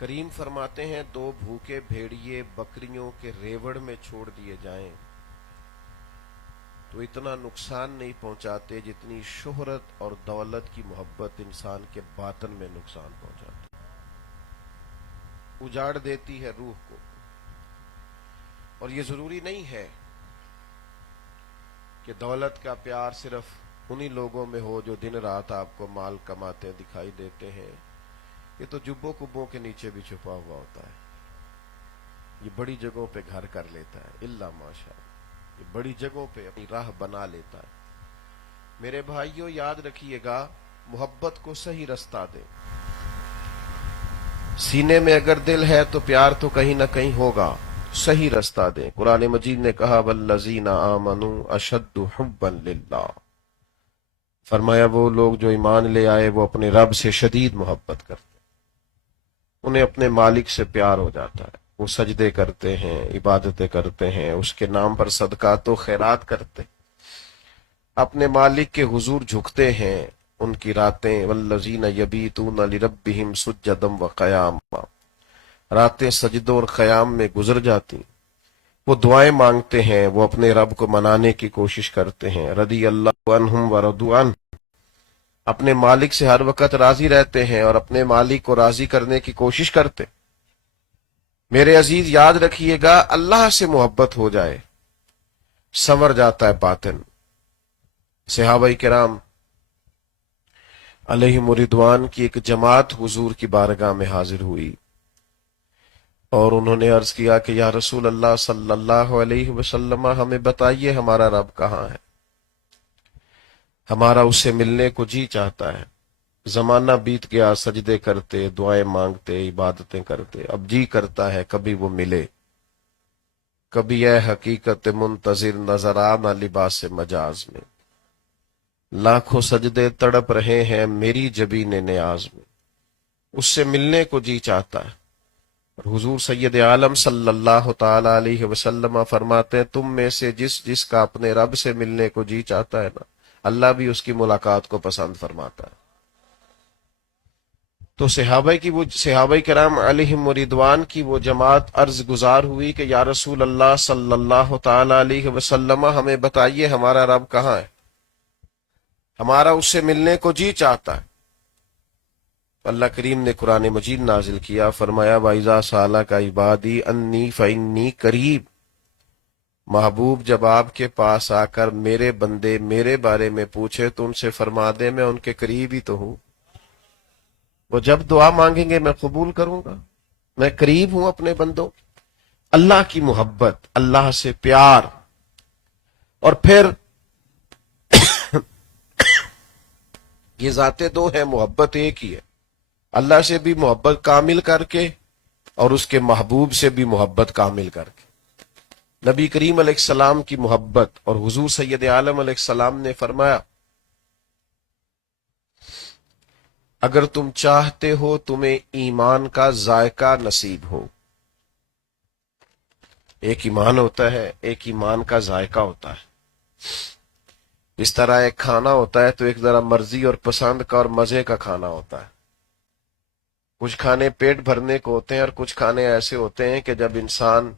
کریم فرماتے ہیں دو بھوکے بھیڑیے بکریوں کے ریوڑ میں چھوڑ دیے جائیں تو اتنا نقصان نہیں پہنچاتے جتنی شہرت اور دولت کی محبت انسان کے باطن میں نقصان پہنچاتی، اجاڑ دیتی ہے روح کو۔ اور یہ ضروری نہیں ہے کہ دولت کا پیار صرف انہی لوگوں میں ہو جو دن رات آپ کو مال کماتے دکھائی دیتے ہیں، یہ تو جبوں کبوں کے نیچے بھی چھپا ہوا ہوتا ہے، یہ بڑی جگہوں پہ گھر کر لیتا ہے، الا ماشاء اللہ، یہ بڑی جگہوں پہ اپنی راہ بنا لیتا ہے۔ میرے بھائیوں یاد رکھیے گا، محبت کو صحیح رستہ دیں۔ سینے میں اگر دل ہے تو پیار تو کہیں نہ کہیں ہوگا، صحیح رستہ دیں۔ قرآن مجید نے کہا والذین آمنوا اشد حبا للہ، فرمایا وہ لوگ جو ایمان لے آئے وہ اپنے رب سے شدید محبت کرتے، انہیں اپنے مالک سے پیار ہو جاتا ہے، وہ سجدے کرتے ہیں، عبادتیں کرتے ہیں، اس کے نام پر صدقات و خیرات کرتے، اپنے مالک کے حضور جھکتے ہیں، ان کی راتیں والذین یبیتون لربہم سجدا وقیاما، راتیں سجدوں اور قیام میں گزر جاتی، وہ دعائیں مانگتے ہیں، وہ اپنے رب کو منانے کی کوشش کرتے ہیں، رضی اللہ عنہم ورضوا عنہ، اپنے مالک سے ہر وقت راضی رہتے ہیں اور اپنے مالک کو راضی کرنے کی کوشش کرتے۔ میرے عزیز یاد رکھیے گا، اللہ سے محبت ہو جائے سنور جاتا ہے باطن۔ صحابہ کرام علیہم رضوان کی ایک جماعت حضور کی بارگاہ میں حاضر ہوئی اور انہوں نے عرض کیا کہ یا رسول اللہ صلی اللہ علیہ وسلم، ہمیں بتائیے ہمارا رب کہاں ہے، ہمارا اس سے ملنے کو جی چاہتا ہے، زمانہ بیت گیا سجدے کرتے، دعائیں مانگتے، عبادتیں کرتے، اب جی کرتا ہے کبھی وہ ملے، کبھی اے حقیقت منتظر نظر آنا لباس مجاز میں، لاکھوں سجدے تڑپ رہے ہیں میری جبین نیاز میں، اس سے ملنے کو جی چاہتا ہے۔ اور حضور سید عالم صلی اللہ تعالی علیہ وسلم فرماتے ہیں تم میں سے جس جس کا اپنے رب سے ملنے کو جی چاہتا ہے نا، اللہ بھی اس کی ملاقات کو پسند فرماتا ہے۔ تو صحابہ کرام علیہم رضوان کی وہ جماعت عرض گزار ہوئی کہ یا رسول اللہ صلی اللہ تعالی علیہ وسلم، ہمیں بتائیے ہمارا رب کہاں ہے، ہمارا اس سے ملنے کو جی چاہتا ہے۔ اللہ کریم نے قرآن مجید نازل کیا، فرمایا وَإِذَا سَأَلَكَ عِبَادِي أَنِّي فَإِنِّي قَرِيبٌ، محبوب جب آپ کے پاس آ کر میرے بندے میرے بارے میں پوچھے تو ان سے فرما دے میں ان کے قریب ہی تو ہوں، وہ جب دعا مانگیں گے میں قبول کروں گا، میں قریب ہوں اپنے بندوں۔ اللہ کی محبت، اللہ سے پیار، اور پھر یہ ذاتیں دو ہیں، محبت ایک ہی ہے، اللہ سے بھی محبت کامل کر کے اور اس کے محبوب سے بھی محبت کامل کر کے۔ نبی کریم علیہ السلام کی محبت، اور حضور سید عالم علیہ السلام نے فرمایا اگر تم چاہتے ہو تمہیں ایمان کا ذائقہ نصیب ہو، ایک ایمان ہوتا ہے، ایک ایمان کا ذائقہ ہوتا ہے۔ اس طرح ایک کھانا ہوتا ہے تو ایک ذرا مرضی اور پسند کا اور مزے کا کھانا ہوتا ہے، کچھ کھانے پیٹ بھرنے کو ہوتے ہیں اور کچھ کھانے ایسے ہوتے ہیں کہ جب انسان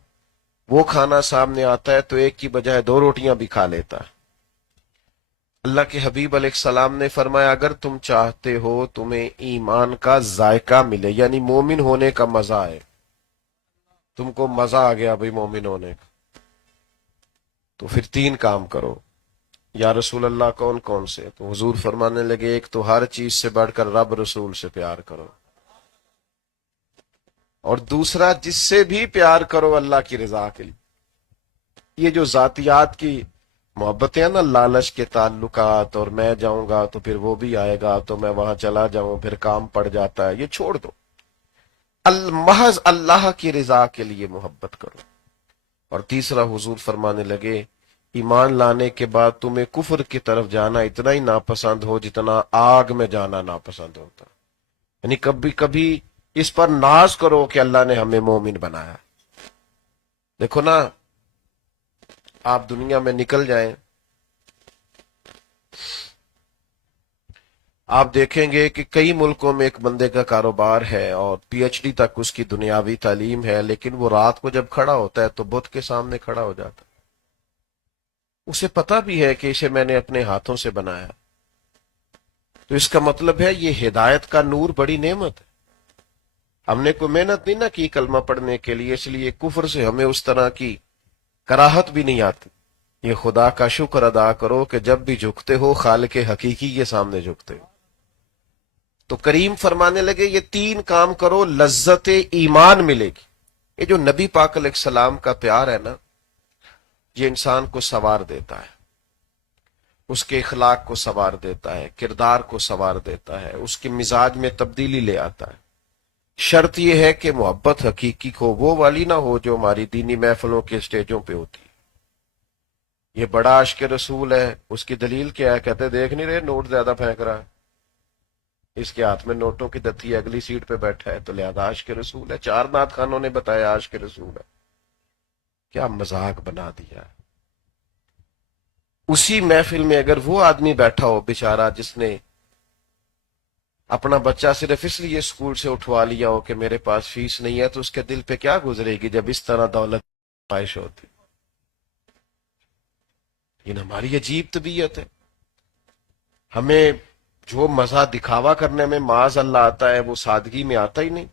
وہ کھانا سامنے آتا ہے تو ایک کی بجائے دو روٹیاں بھی کھا لیتا ہے۔ اللہ کے حبیب علیہ السلام نے فرمایا اگر تم چاہتے ہو تمہیں ایمان کا ذائقہ ملے، یعنی مومن ہونے کا مزہ آئے، تم کو مزہ آ گیا بھئی مومن ہونے کا، تو پھر تین کام کرو۔ یا رسول اللہ کون کون سے؟ تو حضور فرمانے لگے ایک تو ہر چیز سے بڑھ کر رب رسول سے پیار کرو، اور دوسرا جس سے بھی پیار کرو اللہ کی رضا کے لیے۔ یہ جو ذاتیات کی محبتیں ہیں نا، لالچ کے تعلقات، اور میں جاؤں گا تو پھر وہ بھی آئے گا تو میں وہاں چلا جاؤں پھر کام پڑ جاتا ہے، یہ چھوڑ دو، محض اللہ کی رضا کے لیے محبت کرو۔ اور تیسرا حضور فرمانے لگے ایمان لانے کے بعد تمہیں کفر کی طرف جانا اتنا ہی ناپسند ہو جتنا آگ میں جانا ناپسند ہوتا، یعنی کبھی کبھی اس پر ناز کرو کہ اللہ نے ہمیں مومن بنایا۔ دیکھو نا، آپ دنیا میں نکل جائیں، آپ دیکھیں گے کہ کئی ملکوں میں ایک بندے کا کاروبار ہے اور پی ایچ ڈی تک اس کی دنیاوی تعلیم ہے، لیکن وہ رات کو جب کھڑا ہوتا ہے تو بت کے سامنے کھڑا ہو جاتا ہے۔ اسے پتا بھی ہے کہ اسے میں نے اپنے ہاتھوں سے بنایا۔ تو اس کا مطلب ہے یہ ہدایت کا نور بڑی نعمت ہے۔ ہم نے کوئی محنت نہیں نہ کی کلمہ پڑھنے کے لیے، اس لیے کفر سے ہمیں اس طرح کی کراہت بھی نہیں آتی۔ یہ خدا کا شکر ادا کرو کہ جب بھی جھکتے ہو خالق حقیقی کے سامنے جھکتے ہو۔ تو کریم فرمانے لگے یہ تین کام کرو لذت ایمان ملے گی۔ یہ جو نبی پاک علیہ السلام کا پیار ہے نا، یہ انسان کو سنوار دیتا ہے، اس کے اخلاق کو سنوار دیتا ہے، کردار کو سنوار دیتا ہے، اس کے مزاج میں تبدیلی لے آتا ہے۔ شرط یہ ہے کہ محبت حقیقی ہو، وہ والی نہ ہو جو ہماری دینی محفلوں کے سٹیجوں پہ ہوتی ہے۔ یہ بڑا عاشق رسول ہے، اس کی دلیل کیا ہے؟ کہتے دیکھ نہیں رہے نوٹ زیادہ پھینک رہا ہے، اس کے ہاتھ میں نوٹوں کی دتی ہے، اگلی سیٹ پہ بیٹھا ہے، تو لہذا عاشق رسول ہے۔ چار نعت خانوں نے بتایا عاشق رسول ہے۔ کیا مذاق بنا دیا۔ اسی محفل میں اگر وہ آدمی بیٹھا ہو بیچارہ جس نے اپنا بچہ صرف اس لیے اسکول سے اٹھوا لیا ہو کہ میرے پاس فیس نہیں ہے، تو اس کے دل پہ کیا گزرے گی جب اس طرح دولت خواہش ہوتی۔ لیکن ہماری عجیب طبیعت ہے، ہمیں جو مزہ دکھاوا کرنے میں معاذ اللہ آتا ہے وہ سادگی میں آتا ہی نہیں۔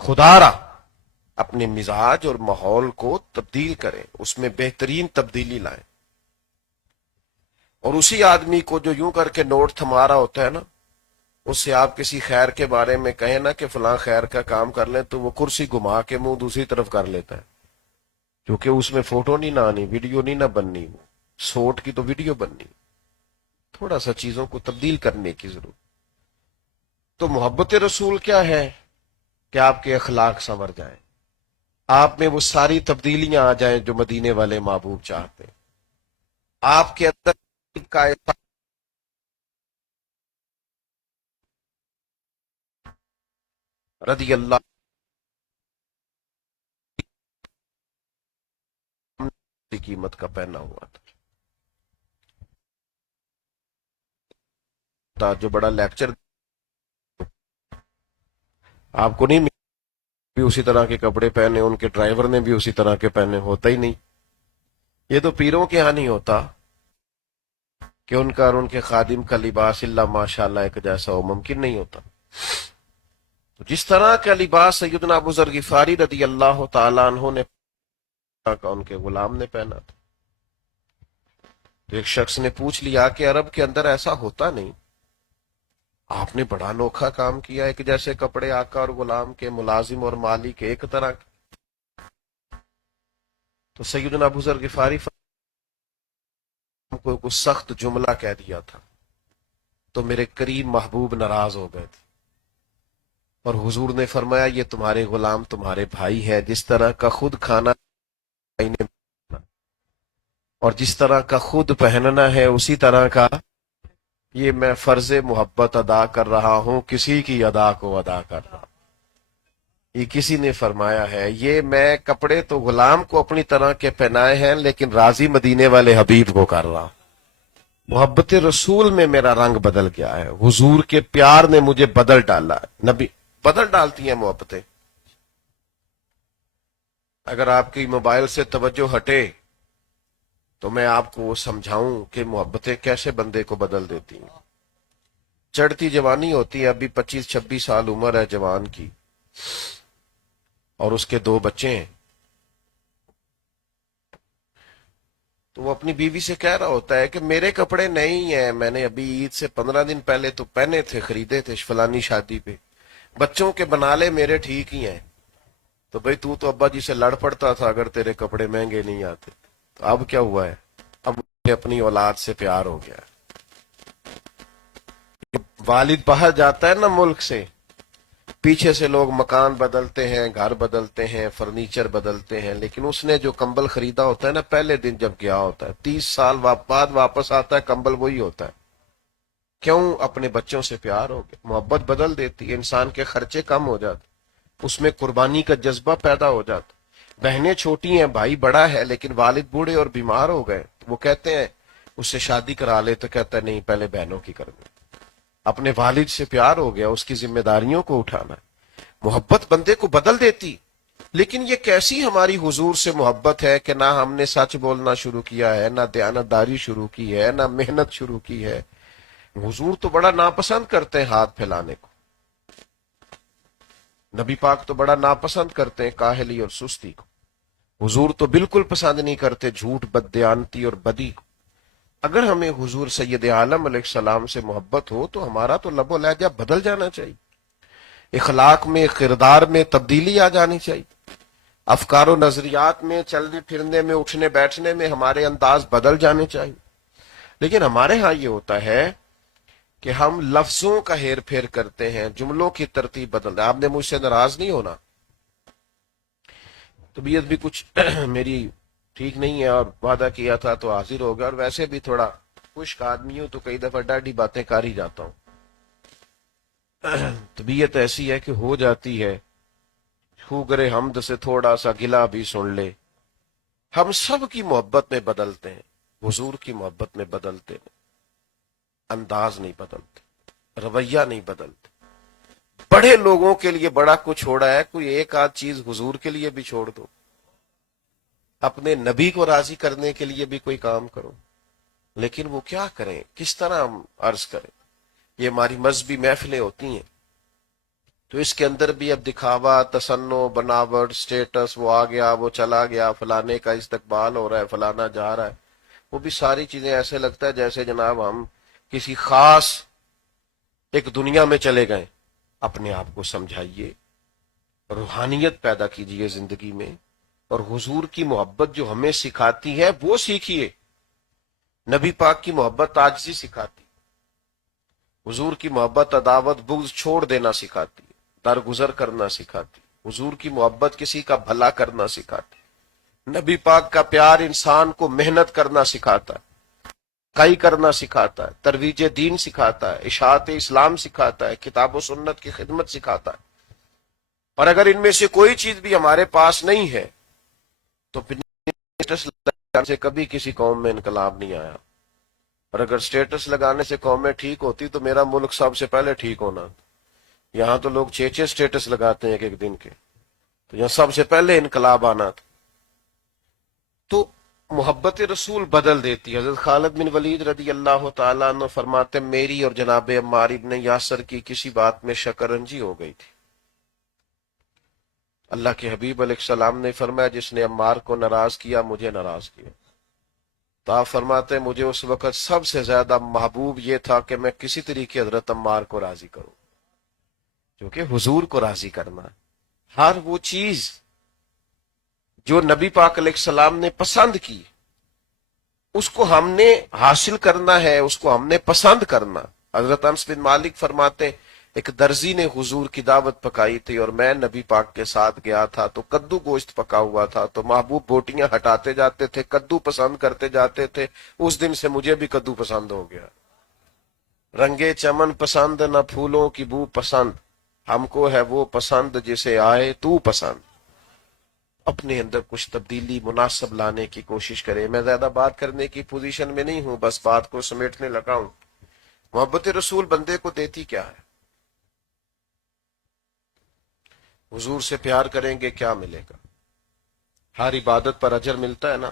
خدا را اپنے مزاج اور ماحول کو تبدیل کریں، اس میں بہترین تبدیلی لائیں۔ اور اسی آدمی کو جو یوں کر کے نوٹ تھما رہا ہوتا ہے نا، اس سے آپ کسی خیر کے بارے میں کہیں نا کہ فلاں خیر کا کام کر لیں، تو وہ کرسی گھما کے منہ دوسری طرف کر لیتا ہے، کیونکہ اس میں فوٹو نہیں نہ آنی، ویڈیو نہیں نہ بننی، سوٹ کی تو ویڈیو بننی۔ تھوڑا سا چیزوں کو تبدیل کرنے کی ضرورت۔ تو محبت رسول کیا ہے؟ کہ آپ کے اخلاق سنور جائیں، آپ میں وہ ساری تبدیلیاں آ جائیں جو مدینے والے محبوب چاہتے ہیں۔ آپ کے اندر کا رضی اللہ کی قیمت کا پہنا ہوا تھا، جو بڑا لیکچر آپ کو نہیں بھی اسی طرح کے کپڑے پہنے، ان کے ڈرائیور نے بھی اسی طرح کے پہنے، ہوتا ہی نہیں۔ یہ تو پیروں کے ہاں نہیں ہوتا کہ ان کا اور ان کے خادم کا لباس اللہ ماشاء اللہ ایک جیسا ہو، ممکن نہیں ہوتا۔ تو جس طرح کا لباس سیدنا ابو ذر غفاری رضی اللہ تعالیٰ عنہ نے کا ان کے غلام نے پہنا تھا، تو ایک شخص نے پوچھ لیا کہ عرب کے اندر ایسا ہوتا نہیں، آپ نے بڑا انوکھا کام کیا، ایک جیسے کپڑے آقا اور غلام کے، ملازم اور مالی کے ایک طرح کے۔ تو سیدنا ابو ذر غفاری کو کچھ سخت جملہ کہہ دیا تھا، تو میرے کریم محبوب ناراض ہو گئے تھے، اور حضور نے فرمایا یہ تمہارے غلام تمہارے بھائی ہے، جس طرح کا خود کھانا اور جس طرح کا خود پہننا ہے اسی طرح کا یہ میں فرض محبت ادا کر رہا ہوں، کسی کی ادا کو ادا کر رہا ہوں۔ یہ کسی نے فرمایا ہے، یہ میں کپڑے تو غلام کو اپنی طرح کے پہنائے ہیں، لیکن راضی مدینے والے حبیب کو کر رہا ہوں۔ محبت رسول میں میرا رنگ بدل گیا ہے، حضور کے پیار نے مجھے بدل ڈالا ہے۔ نبی بدل ڈالتی ہیں محبتیں۔ اگر آپ کی موبائل سے توجہ ہٹے تو میں آپ کو سمجھاؤں کہ محبتیں کیسے بندے کو بدل دیتی ہیں۔ چڑھتی جوانی ہوتی ہے، ابھی 25-26 سال عمر ہے جوان کی، اور اس کے 2 بچے ہیں، تو وہ اپنی بیوی سے کہہ رہا ہوتا ہے کہ میرے کپڑے نہیں ہیں، میں نے ابھی عید سے 15 دن پہلے تو پہنے تھے، خریدے تھے فلانی شادی پہ، بچوں کے بنا لے میرے ٹھیک ہی ہیں۔ تو بھئی تو ابا جی سے لڑ پڑتا تھا اگر تیرے کپڑے مہنگے نہیں آتے، تو اب کیا ہوا ہے؟ اب اپنی اولاد سے پیار ہو گیا۔ والد باہر جاتا ہے نا ملک سے، پیچھے سے لوگ مکان بدلتے ہیں، گھر بدلتے ہیں، فرنیچر بدلتے ہیں، لیکن اس نے جو کمبل خریدا ہوتا ہے نا پہلے دن جب گیا ہوتا ہے، 30 سال بعد واپس آتا ہے کمبل وہی ہوتا ہے۔ کیوں؟ اپنے بچوں سے پیار ہو گیا۔ محبت بدل دیتی ہے، انسان کے خرچے کم ہو جاتے، اس میں قربانی کا جذبہ پیدا ہو جاتا۔ بہنیں چھوٹی ہیں، بھائی بڑا ہے، لیکن والد بوڑھے اور بیمار ہو گئے، تو وہ کہتے ہیں اس سے شادی کرا لے، تو کہتا ہے نہیں پہلے بہنوں کی کر دیں۔ اپنے والد سے پیار ہو گیا، اس کی ذمہ داریوں کو اٹھانا ہے۔ محبت بندے کو بدل دیتی، لیکن یہ کیسی ہماری حضور سے محبت ہے کہ نہ ہم نے سچ بولنا شروع کیا ہے، نہ دیانتداری شروع کی ہے، نہ محنت شروع کی ہے۔ حضور تو بڑا ناپسند کرتے ہیں ہاتھ پھیلانے کو، نبی پاک تو بڑا ناپسند کرتے ہیں کاہلی اور سستی کو۔ حضور تو بالکل پسند نہیں کرتے جھوٹ، بددیانتی اور بدی کو۔ اگر ہمیں حضور سید عالم علیہ السلام سے محبت ہو تو ہمارا تو لب و لہجہ بدل جانا چاہیے، اخلاق میں، کردار میں تبدیلی آ جانی چاہیے، افکار و نظریات میں، چلنے پھرنے میں، اٹھنے بیٹھنے میں ہمارے انداز بدل جانے چاہیے۔ لیکن ہمارے ہاں یہ ہوتا ہے کہ ہم لفظوں کا ہیر پھیر کرتے ہیں، جملوں کی ترتیب بدل آپ نے مجھ سے ناراض نہیں ہونا، طبیعت بھی کچھ میری ٹھیک نہیں ہے اور وعدہ کیا تھا تو حاضر ہو گیا، اور ویسے بھی تھوڑا خشک آدمی ہوں تو کئی دفعہ ڈاڈی باتیں کر ہی جاتا ہوں۔ طبیعت ایسی ہے کہ ہو جاتی ہے، خوگر حمد سے تھوڑا سا گلا بھی سن لے۔ ہم سب کی محبت میں بدلتے ہیں، حضور کی محبت میں بدلتے ہیں، انداز نہیں بدلتے، رویہ نہیں بدلتے۔ بڑے لوگوں کے لیے بڑا کچھ چھوڑا ہے، کوئی ایک آدھ چیز حضور کے لیے بھی چھوڑ دو، اپنے نبی کو راضی کرنے کے لیے بھی کوئی کام کرو۔ لیکن وہ کیا کریں، کس طرح ہم عرض کریں؟ یہ ہماری مذہبی محفلیں ہوتی ہیں تو اس کے اندر بھی اب دکھاوا، تصنع، بناوٹ، سٹیٹس، وہ آ گیا، وہ چلا گیا، فلانے کا استقبال ہو رہا ہے، فلانا جا رہا ہے، وہ بھی ساری چیزیں ایسے لگتا ہے جیسے جناب ہم کسی خاص ایک دنیا میں چلے گئے۔ اپنے آپ کو سمجھائیے، روحانیت پیدا کیجیے زندگی میں، اور حضور کی محبت جو ہمیں سکھاتی ہے وہ سیکھیے۔ نبی پاک کی محبت عاجزی سکھاتی، حضور کی محبت عداوت بغض چھوڑ دینا سکھاتی، درگزر کرنا سکھاتی، حضور کی محبت کسی کا بھلا کرنا سکھاتی، نبی پاک کا پیار انسان کو محنت کرنا سکھاتا ہے، کائی کرنا سکھاتا ہے، ترویج دین سکھاتا ہے، اشاعت اسلام سکھاتا ہے، کتاب و سنت کی خدمت سکھاتا ہے۔ اور اگر ان میں سے کوئی چیز بھی ہمارے پاس نہیں ہے تو اسٹیٹس لگانے سے کبھی کسی قوم میں انقلاب نہیں آیا، اور اگر اسٹیٹس لگانے سے قومیں ٹھیک ہوتی تو میرا ملک سب سے پہلے ٹھیک ہونا۔ یہاں تو لوگ 6 اسٹیٹس لگاتے ہیں ایک ایک دن کے، تو یہاں سب سے پہلے انقلاب آنا تھا۔ تو محبت رسول بدل دیتی۔ حضرت خالد بن ولید رضی اللہ تعالیٰ عنہ فرماتے میری اور جناب عمار ابن یاسر کی کسی بات میں شکنجی ہو گئی تھی۔ اللہ کے حبیب علیہ السلام نے فرمایا جس نے عمار کو ناراض کیا مجھے ناراض کیا۔ تو آپ فرماتے مجھے اس وقت سب سے زیادہ محبوب یہ تھا کہ میں کسی طریقے حضرت عمار کو راضی کروں، کیونکہ حضور کو راضی کرنا ہر وہ چیز جو نبی پاک علیہ السلام نے پسند کی اس کو ہم نے حاصل کرنا ہے، اس کو ہم نے پسند کرنا۔ حضرت انس بن مالک فرماتے ایک درزی نے حضور کی دعوت پکائی تھی اور میں نبی پاک کے ساتھ گیا تھا تو کدو گوشت پکا ہوا تھا، تو محبوب بوٹیاں ہٹاتے جاتے تھے، کدو پسند کرتے جاتے تھے۔ اس دن سے مجھے بھی کدو پسند ہو گیا۔ رنگے چمن پسند نہ پھولوں کی بو پسند، ہم کو ہے وہ پسند جسے آئے تو پسند۔ اپنے اندر کچھ تبدیلی مناسب لانے کی کوشش کرے۔ میں زیادہ بات کرنے کی پوزیشن میں نہیں ہوں، بس بات کو سمیٹنے لگا ہوں۔ محبت رسول بندے کو دیتی کیا ہے؟ حضور سے پیار کریں گے کیا ملے گا؟ ہر عبادت پر اجر ملتا ہے نا۔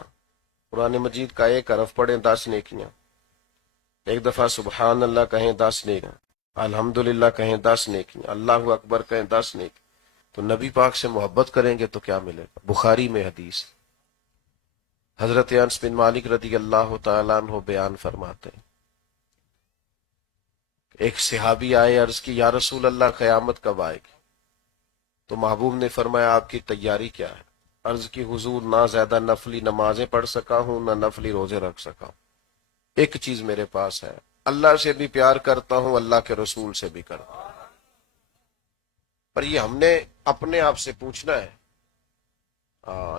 قرآن مجید کا ایک حرف پڑھیں 10 نیکیاں، ایک دفعہ سبحان اللہ کہیں 10 نیکیاں، الحمدللہ کہیں 10 نیکیاں، اللہ اکبر کہیں 10 نیکیاں۔ تو نبی پاک سے محبت کریں گے تو کیا ملے گا؟ بخاری میں حدیث، حضرت انس بن مالک رضی اللہ تعالیٰ عنہ بیان فرماتے ہیں ایک صحابی آئے، عرض کی یا رسول اللہ قیامت کب آئے گی؟ تو محبوب نے فرمایا آپ کی تیاری کیا ہے؟ عرض کی حضور نہ زیادہ نفلی نمازیں پڑھ سکا ہوں نہ نفلی روزے رکھ سکا ہوں، ایک چیز میرے پاس ہے، اللہ سے بھی پیار کرتا ہوں، اللہ کے رسول سے بھی کرتا ہوں۔ پر یہ ہم نے اپنے آپ سے پوچھنا ہے۔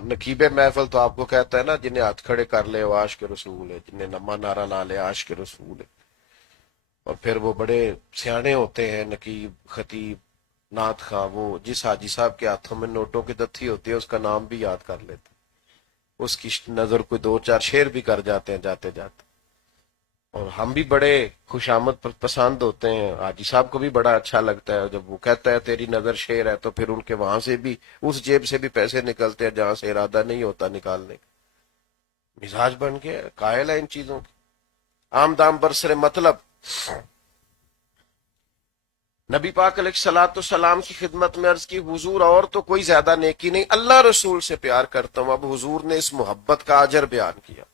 نقیب محفل تو آپ کو کہتا ہے نا جنہیں ہاتھ کھڑے کر لے وہ عاشق رسول ہے، جنہیں نما نعرہ لا لے عاشق رسول ہے۔ اور پھر وہ بڑے سیانے ہوتے ہیں نقیب، خطیب، نعت خواں، وہ جس حاجی صاحب کے ہاتھوں میں نوٹوں کی دتھی ہوتی ہے اس کا نام بھی یاد کر لیتے، اس کی نظر کوئی 2 4 شعر بھی کر جاتے ہیں جاتے جاتے۔ اور ہم بھی بڑے خوش آمد پسند ہوتے ہیں، حاجی صاحب کو بھی بڑا اچھا لگتا ہے جب وہ کہتا ہے تیری نظر شیر ہے، تو پھر ان کے وہاں سے بھی اس جیب سے بھی پیسے نکلتے ہیں جہاں سے ارادہ نہیں ہوتا نکالنے کا۔ مزاج بن کے قائل ہے ان چیزوں کی، عام دام برسر مطلب۔ نبی پاک علیہ الصلوۃ والسلام کی خدمت میں عرض کی حضور اور تو کوئی زیادہ نیکی نہیں، اللہ رسول سے پیار کرتا ہوں۔ اب حضور نے اس محبت کا اجر بیان کیا۔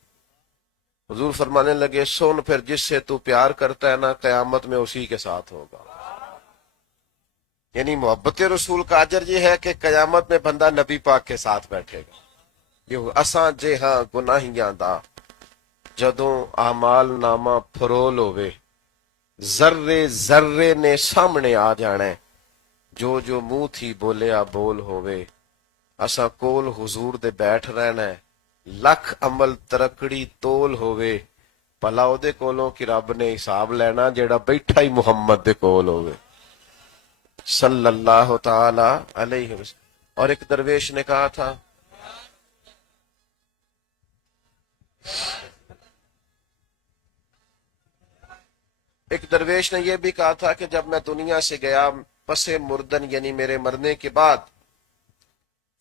حضور فرمانے لگے سن پھر جس سے تو پیار کرتا ہے نا قیامت میں اسی کے ساتھ ہوگا۔ یعنی محبت رسول کا اجر یہ ہے کہ قیامت میں بندہ نبی پاک کے ساتھ بیٹھے گا۔ یہ اساں جے ہاں گناہیاں دا جدوں اعمال نامہ پھرول ہوئے، ذرے ذرے نے سامنے آ جانے، جو منہ تھی بولیا بول ہوئے، اساں کول حضور دے بیٹھ رہنا ہے، لکھ عمل ترکڑی تول ہوئے، پلا او دے کولوں کی رب نے حساب لینا جیڑا بیٹھا ہی محمد دے کول ہوئے صلی اللہ تعالی علیہ وسلم۔ اور ایک درویش نے کہا تھا یہ بھی کہا تھا کہ جب میں دنیا سے گیا پس مردن یعنی میرے مرنے کے بعد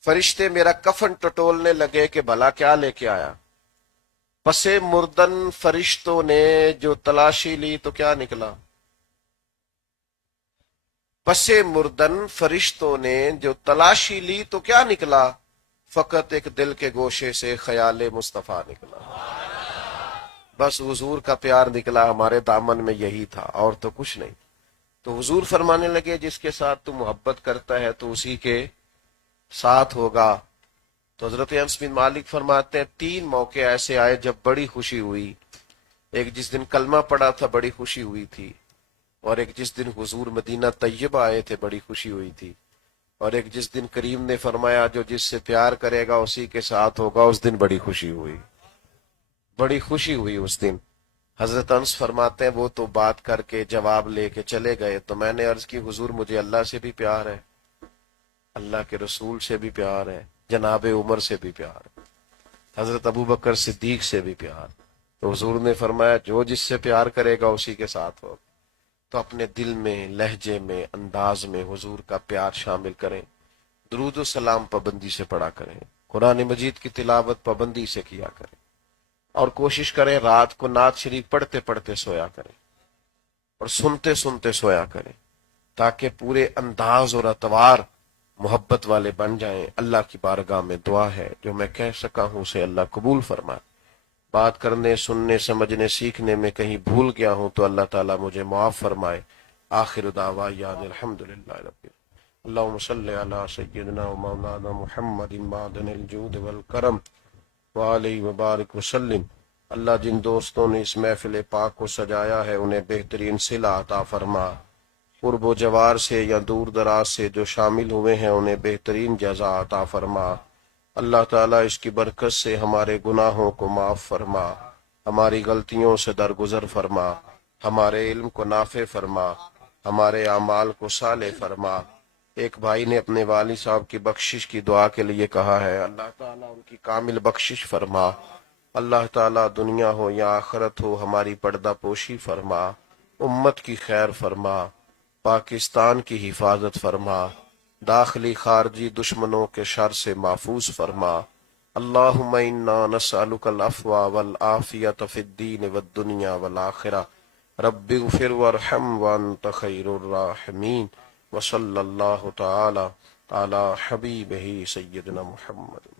فرشتے میرا کفن ٹٹولنے لگے کہ بھلا کیا لے کے آیا۔ پس مردن فرشتوں نے جو تلاشی لی تو کیا نکلا؟ پس مردن فرشتوں نے جو تلاشی لی تو کیا نکلا؟ فقط ایک دل کے گوشے سے خیال مصطفیٰ نکلا۔ بس حضور کا پیار نکلا ہمارے دامن میں، یہی تھا اور تو کچھ نہیں۔ تو حضور فرمانے لگے جس کے ساتھ تو محبت کرتا ہے تو اسی کے ساتھ ہوگا۔ تو حضرت انس بن مالک فرماتے ہیں 3 موقع ایسے آئے جب بڑی خوشی ہوئی۔ ایک جس دن کلمہ پڑا تھا بڑی خوشی ہوئی تھی، اور ایک جس دن حضور مدینہ طیبہ آئے تھے بڑی خوشی ہوئی تھی، اور ایک جس دن کریم نے فرمایا جو جس سے پیار کرے گا اسی کے ساتھ ہوگا، اس دن بڑی خوشی ہوئی، بڑی خوشی ہوئی اس دن۔ حضرت انس فرماتے ہیں وہ تو بات کر کے جواب لے کے چلے گئے، تو میں نے عرض کی حضور مجھے اللہ سے بھی پیار ہے، اللہ کے رسول سے بھی پیار ہے، جناب عمر سے بھی پیار ہے، حضرت ابو بکر صدیق سے بھی پیار۔ تو حضور نے فرمایا جو جس سے پیار کرے گا اسی کے ساتھ ہوگا۔ تو اپنے دل میں، لہجے میں، انداز میں حضور کا پیار شامل کریں، درود و سلام پابندی سے پڑھا کریں، قرآن مجید کی تلاوت پابندی سے کیا کریں، اور کوشش کریں رات کو نعت شریف پڑھتے پڑھتے سویا کریں اور سنتے سنتے سویا کریں، تاکہ پورے انداز اور اطوار محبت والے بن جائیں۔ اللہ کی بارگاہ میں دعا ہے جو میں کہہ سکا ہوں اسے اللہ قبول فرمائے۔ بات کرنے، سننے، سمجھنے، سیکھنے میں کہیں بھول گیا ہوں تو اللہ تعالیٰ مجھے معاف فرمائے۔ آخر دعوانا الحمدللہ رب العالمین۔ اللہم صلی علی سیدنا و مولانا محمد معدن الجود والکرم وعلیہ وبارک وسلم۔ اللہ جن دوستوں نے اس محفل پاک کو سجایا ہے انہیں بہترین صلہ عطا فرما، قرب و جوار سے یا دور دراز سے جو شامل ہوئے ہیں انہیں بہترین جزا عطا فرما۔ اللہ تعالیٰ اس کی برکت سے ہمارے گناہوں کو معاف فرما، ہماری غلطیوں سے درگزر فرما، ہمارے علم کو نافع فرما، ہمارے اعمال کو صالح فرما۔ ایک بھائی نے اپنے والد صاحب کی بخشش کی دعا کے لیے کہا ہے، اللہ تعالیٰ ان کی کامل بخشش فرما۔ اللہ تعالیٰ دنیا ہو یا آخرت ہو ہماری پردہ پوشی فرما، امت کی خیر فرما، پاکستان کی حفاظت فرما، داخلی خارجی دشمنوں کے شر سے محفوظ فرما۔ اللہم انا نسألک العفو والعافیت فی الدین والدنیا والآخرہ، رب اغفر وارحم وانت خیر الراحمین، وصلی اللہ تعالی علی حبیبہ سیدنا محمد۔